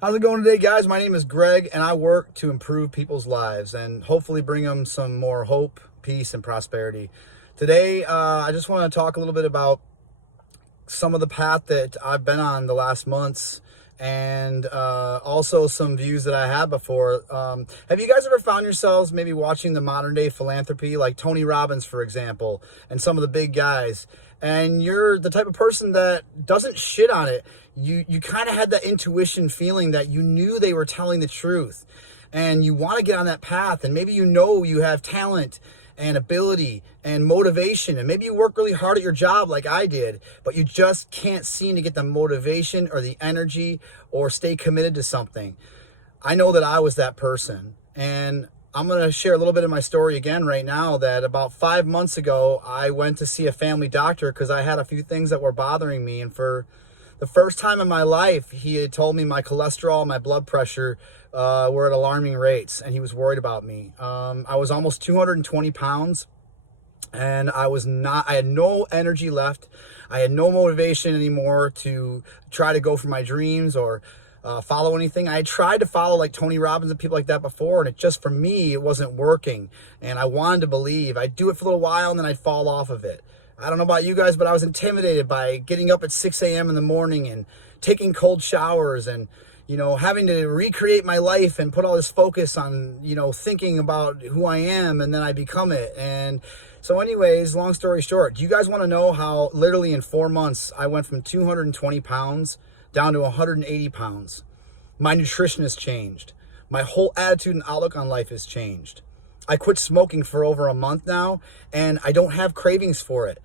How's it going today, guys? My name is Greg, and I work to improve people's lives and hopefully bring them some more hope, peace, and prosperity. Today, I just want to talk a little bit about some of the path that I've been on the last months and also some views that I had before. Have you guys ever found yourselves maybe watching the modern day philanthropy, like Tony Robbins, for example, and some of the big guys, and you're the type of person that doesn't shit on it? You kind of had that intuition feeling that you knew they were telling the truth, and you want to get on that path, and maybe you have talent and ability and motivation, and maybe you work really hard at your job like I did, but you just can't seem to get the motivation or the energy or stay committed to something. I know that I was that person, and I'm going to share a little bit of my story again right now. That about 5 months ago, I went to see a family doctor because I had a few things that were bothering me, and for the first time in my life, he had told me my cholesterol, my blood pressure were at alarming rates, and he was worried about me. I was almost 220 pounds, and I had no energy left. I had no motivation anymore to try to go for my dreams or follow anything. I had tried to follow like Tony Robbins and people like that before, and for me, it wasn't working. And I wanted to believe. I'd do it for a little while, and then I'd fall off of it. I don't know about you guys, but I was intimidated by getting up at 6 a.m. in the morning and taking cold showers and, having to recreate my life and put all this focus on, thinking about who I am, and then I become it. And so anyways, long story short, do you guys want to know how literally in 4 months, I went from 220 pounds down to 180 pounds? My nutrition has changed. My whole attitude and outlook on life has changed. I quit smoking for over a month now, and I don't have cravings for it.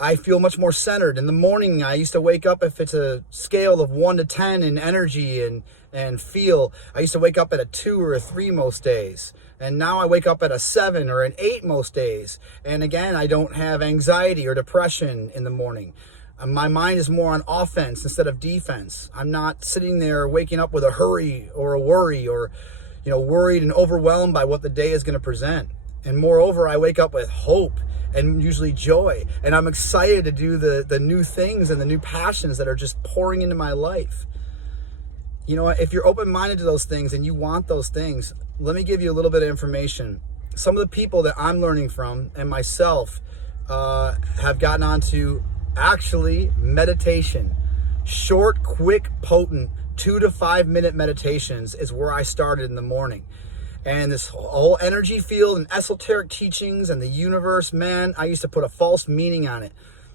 I feel much more centered. In the morning, I used to wake up, if it's a scale of 1 to 10 in energy and feel, I used to wake up at a 2 or a 3 most days. And now I wake up at a 7 or an 8 most days. And again, I don't have anxiety or depression in the morning. My mind is more on offense instead of defense. I'm not sitting there waking up with a hurry or a worry or worried and overwhelmed by what the day is going to present. And moreover, I wake up with hope and usually joy. And I'm excited to do the new things and the new passions that are just pouring into my life. If you're open-minded to those things and you want those things, let me give you a little bit of information. Some of the people that I'm learning from and myself have gotten onto actually meditation. Short, quick, potent 2 to 5 minute meditations is where I started in the morning. And this whole energy field and esoteric teachings and the universe, man, I used to put a false meaning on it.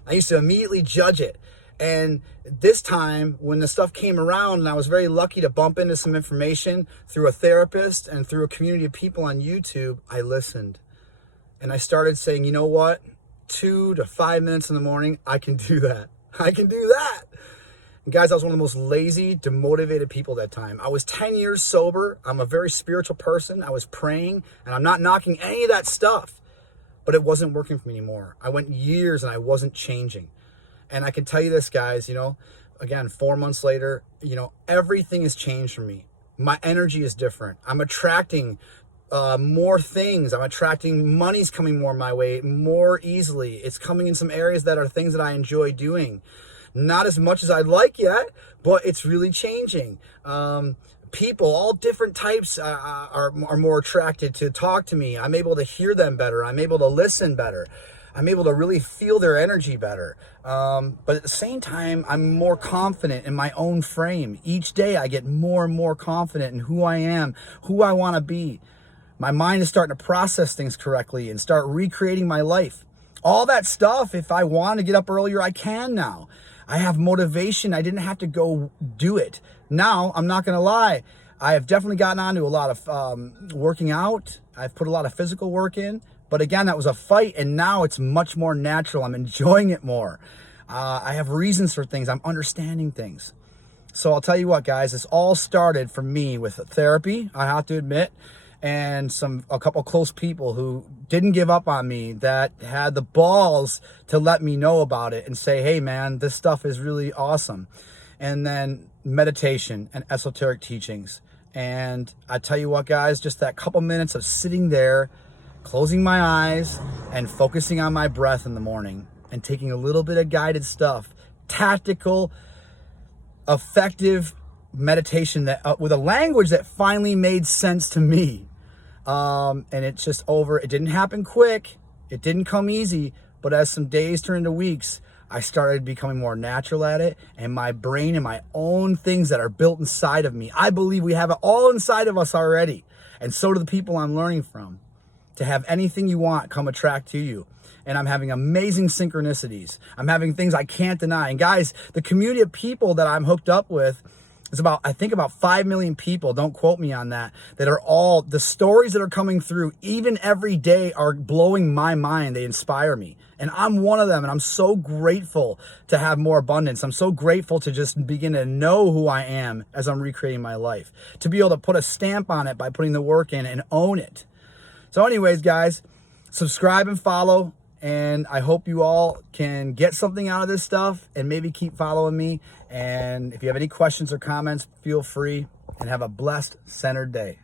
I used to immediately judge it. And this time, when the stuff came around, and I was very lucky to bump into some information through a therapist and through a community of people on YouTube, I listened. And I started saying, you know what? 2 to 5 minutes in the morning, I can do that. I can do that. And guys, I was one of the most lazy, demotivated people that time. I was 10 years sober. I'm a very spiritual person. I was praying, and I'm not knocking any of that stuff, but it wasn't working for me anymore. I went years and I wasn't changing. And I can tell you this, guys, again, 4 months later, everything has changed for me. My energy is different. I'm attracting more things. I'm attracting money's coming more my way more easily. It's coming in some areas that are things that I enjoy doing. Not as much as I'd like yet, but it's really changing. People, all different types are more attracted to talk to me. I'm able to hear them better. I'm able to listen better. I'm able to really feel their energy better. But at the same time, I'm more confident in my own frame. Each day I get more and more confident in who I am, who I want to be. My mind is starting to process things correctly and start recreating my life. All that stuff, if I want to get up earlier, I can now. I have motivation. I didn't have to go do it. Now, I'm not going to lie. I have definitely gotten onto a lot of working out. I've put a lot of physical work in. But again, that was a fight, and now it's much more natural. I'm enjoying it more. I have reasons for things. I'm understanding things. So I'll tell you what, guys, this all started for me with therapy, I have to admit, and a couple close people who didn't give up on me, that had the balls to let me know about it and say, hey man, this stuff is really awesome. And then meditation and esoteric teachings. And I tell you what, guys, just that couple minutes of sitting there, closing my eyes and focusing on my breath in the morning and taking a little bit of guided stuff, tactical, effective meditation that with a language that finally made sense to me. And it's just over. It didn't happen quick. It didn't come easy. But as some days turned into weeks, I started becoming more natural at it. And my brain and my own things that are built inside of me, I believe we have it all inside of us already. And so do the people I'm learning from. To have anything you want come attract to you. And I'm having amazing synchronicities. I'm having things I can't deny. And guys, the community of people that I'm hooked up with is I think about 5 million people, don't quote me on that are all, the stories that are coming through, even every day, are blowing my mind. They inspire me. And I'm one of them, and I'm so grateful to have more abundance. I'm so grateful to just begin to know who I am as I'm recreating my life. To be able to put a stamp on it by putting the work in and own it. So anyways, guys, subscribe and follow. And I hope you all can get something out of this stuff and maybe keep following me. And if you have any questions or comments, feel free, and have a blessed, centered day.